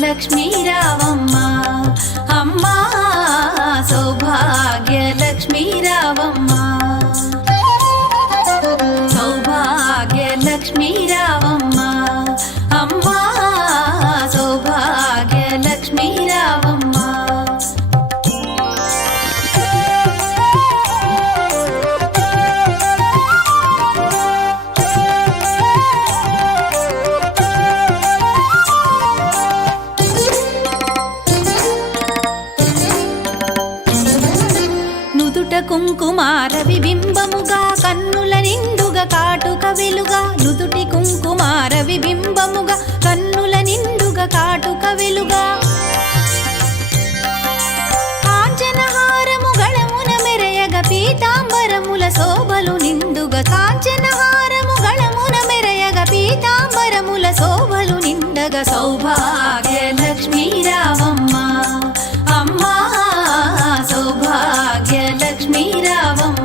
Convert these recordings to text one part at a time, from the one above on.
లక్ష్మీ రావమ్మ అమ్మా సౌభాగ్య లక్ష్మీ రావమ్మ సౌభాగ్య లక్ష్మీ రావమ్మ అమ్మా సౌభాగ్య లక్ష్మీ రావమ్మ కుంకుమార విబింబముగా కన్నుల నిండుగా కాటుక వెలుగా నుదుటి కుంకుమార విబింబముగా కన్నుల నిండుగా కాటుక వెలుగా కాంచనహారము గళమున మెరయగ పీతాంబరముల శోభలు నిండుగా కాంచనహారము గళమున మెరయగ పీతాంబరముల శోభలు నిండగా సౌభాగ్య లక్ష్మీ రావమ్మ అమ్మా సౌభాగ్య లక్ష్మీ రావమ్మ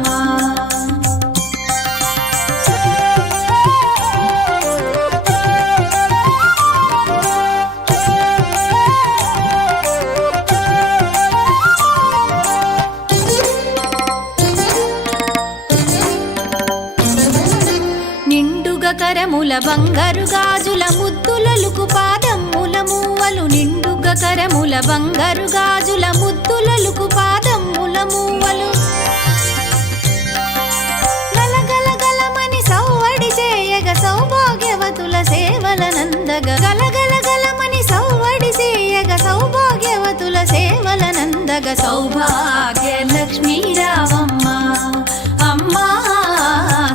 నిండుగా కరముల బంగారు గాజుల ముద్దులలుకు పాదమ్ముల మూవలు నిండుగా కరముల బంగారు గాజుల ముద్దులలుకు పాదమ్ముల మూవలు గలగల గలమని సౌవడి చేయగ సౌభాగ్యవతుల సేవల నందగ గలగల గలమని సౌవడి చేయగ సౌభాగ్యవతుల సేవల నందగ సౌభాగ్య లక్ష్మీ రావమ్మ అమ్మా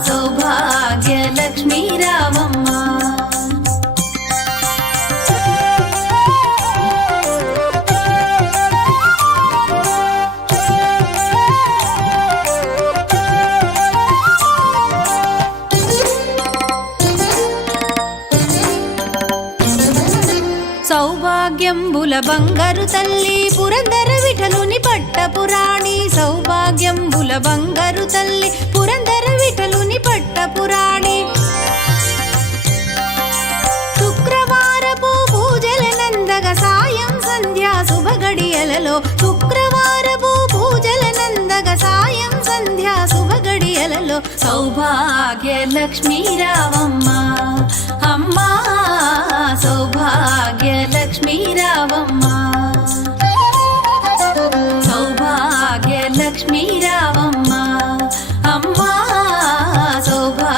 సౌభాగ్య లక్ష్మీ రావమ్మ సౌభాగ్యంబుల బంగారు తల్లి పురందర విఠలుని పట్టపురాణి సౌభాగ్యంబుల బంగారు తల్లి పురందర విఠలుని పట్టపురాణి శుక్రవారపు పూజల నందగ సాయం సంధ్యా శుభగడియలలో శుక్రవారపు పూజల నందగ సాయం సంధ్యా శుభగడియలలో సౌభాగ్య లక్ష్మీ రావమ్మ అమ్మా సౌభాగ్య లక్ష్మీ రావమ్మ సౌభాగ్య లక్ష్మీ రావమ్మ అమ్మా సౌభాగ్య